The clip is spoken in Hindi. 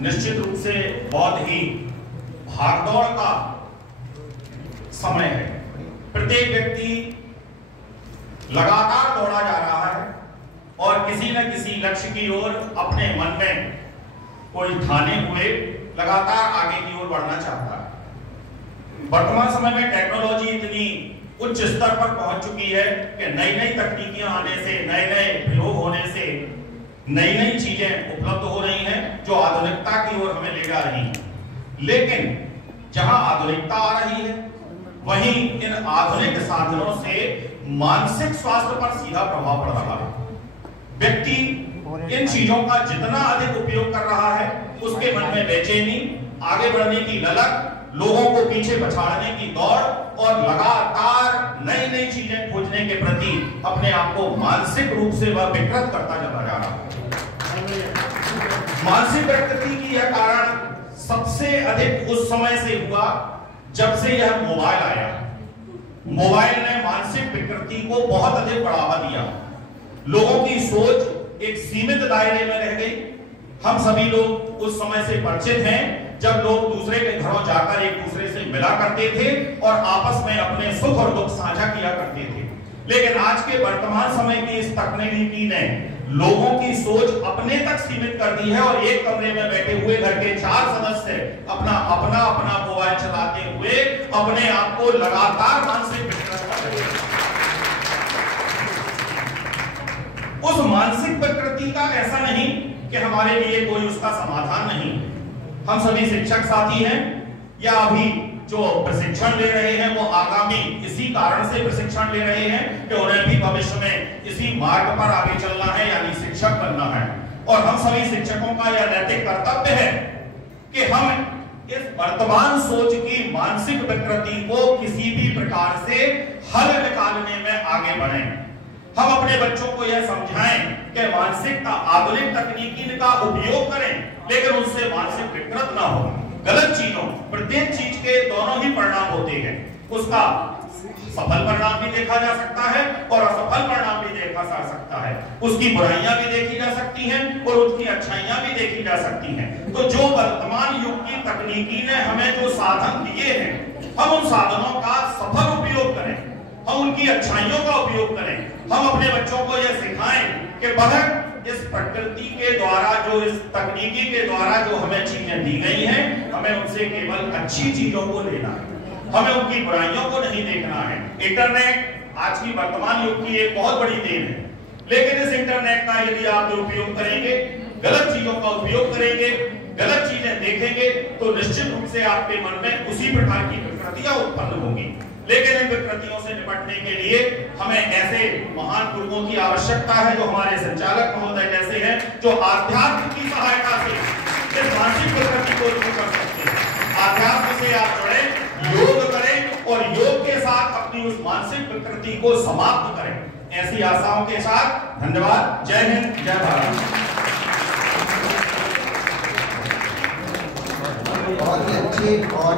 निश्चित रूप से बहुत ही भागदौड़ का समय है। प्रत्येक व्यक्ति लगातार दौड़ा जा रहा है और किसी न किसी लक्ष्य की ओर अपने मन में कोई ठाने हुए लगातार आगे की ओर बढ़ना चाहता है। वर्तमान समय में टेक्नोलॉजी इतनी उच्च स्तर पर पहुंच चुकी है कि नई नई तकनीकियां आने से, नए नए प्रयोग होने से नई नई चीजें उपलब्ध हो रही हैं जो आधुनिकता की ओर हमें ले जा रही हैं। लेकिन जहां आधुनिकता आ रही है वहीं इन आधुनिक साधनों से मानसिक स्वास्थ्य पर सीधा प्रभाव पड़ रहा है। व्यक्ति इन चीजों का जितना अधिक उपयोग कर रहा है उसके मन में बेचैनी, आगे बढ़ने की ललक, लोगों को पीछे पछाड़ने की दौड़ और लगातार नई नई चीजें खोजने के प्रति अपने आप को मानसिक रूप से वह विकृत करता चला जा रहा है। मानसिक विकृति की यह कारण सबसे अधिक उस समय से हुआ जब से यह मोबाइल आया। मोबाइल ने मानसिक विकृति को बहुत अधिक बढ़ावा दिया। लोगों की सोच एक सीमित दायरे में रह गई। हम सभी लोग उस समय से परिचित हैं जब लोग दूसरे के घरों जाकर एक दूसरे से मिला करते थे और आपस में अपने सुख और दुख साझा किया करते थे। लेकिन आज के वर्तमान समय की इस तकनीकी ने लोगों की सोच अपने तक सीमित कर दी है और एक कमरे में बैठे हुए घर के 4 सदस्य अपना मोबाइल चलाते हुए अपने आप को लगातार मानसिक विकृत कर रहे हैं। उस मानसिक विकृति का ऐसा नहीं कि हमारे लिए कोई उसका समाधान नहीं। हम सभी शिक्षक साथी हैं या अभी जो प्रशिक्षण ले रहे हैं वो आगामी इसी कारण से प्रशिक्षण ले रहे हैं कि उन्हें भी भविष्य में इसी मार्ग पर आगे चलना है, यानी शिक्षक बनना है। और हम सभी शिक्षकों का यह नैतिक कर्तव्य है कि हम इस वर्तमान सोच की मानसिक विकृति को किसी भी प्रकार से हल निकालने में आगे बढ़ें। हम अपने बच्चों को यह समझाएं कि मानसिकता आधुनिक तकनीकी का उपयोग करें लेकिन उससे मानसिक विकृत ना हो। गलत चीजों, प्रत्येक चीज के दोनों ही परिणाम होते हैं। उसका सफल परिणाम भी देखा जा सकता है और असफल परिणाम भी देखा जा सकता है। उसकी बुराइयां भी देखी जा सकती हैं और उसकी अच्छाइयां भी देखी जा सकती हैं। तो जो वर्तमान युग की तकनीकी ने हमें जो साधन दिए हैं हम उन साधनों का सफल उपयोग करें, हम उनकी अच्छाइयों का उपयोग करें। हम अपने बच्चों को यह सिखाएं कि बहन इस प्रकृति के द्वारा, जो इस तकनीकी के द्वारा जो हमें चीजें दी गई हैं, हमें उनसे केवल अच्छी चीजों को लेना है, हमें उनकी बुराइयों को नहीं देखना है। इंटरनेट आज की वर्तमान युग की एक बहुत बड़ी देन है, लेकिन इस इंटरनेट का यदि आप दुरुपयोग करेंगे, गलत चीजों का उपयोग करेंगे, गलत चीजें देखेंगे तो निश्चित रूप से आपके मन में उसी प्रकार की विकृतियां उत्पन्न होंगी। लेकिन इन विकृतियों से निपटने के लिए हमें ऐसे महान गुरुओं की आवश्यकता है जो हमारे संचालक महोदय जैसे हैं, जो आध्यात्म की सहायता से इस मानसिक विकृति को दूर कर सकते हैं। आध्यात्म से आप जुड़े, योग करें और योग के साथ अपनी उस मानसिक विकृति को समाप्त करें। ऐसी आशाओं के साथ धन्यवाद। जय हिंद, जय भारत। बहुत ही अच्छी और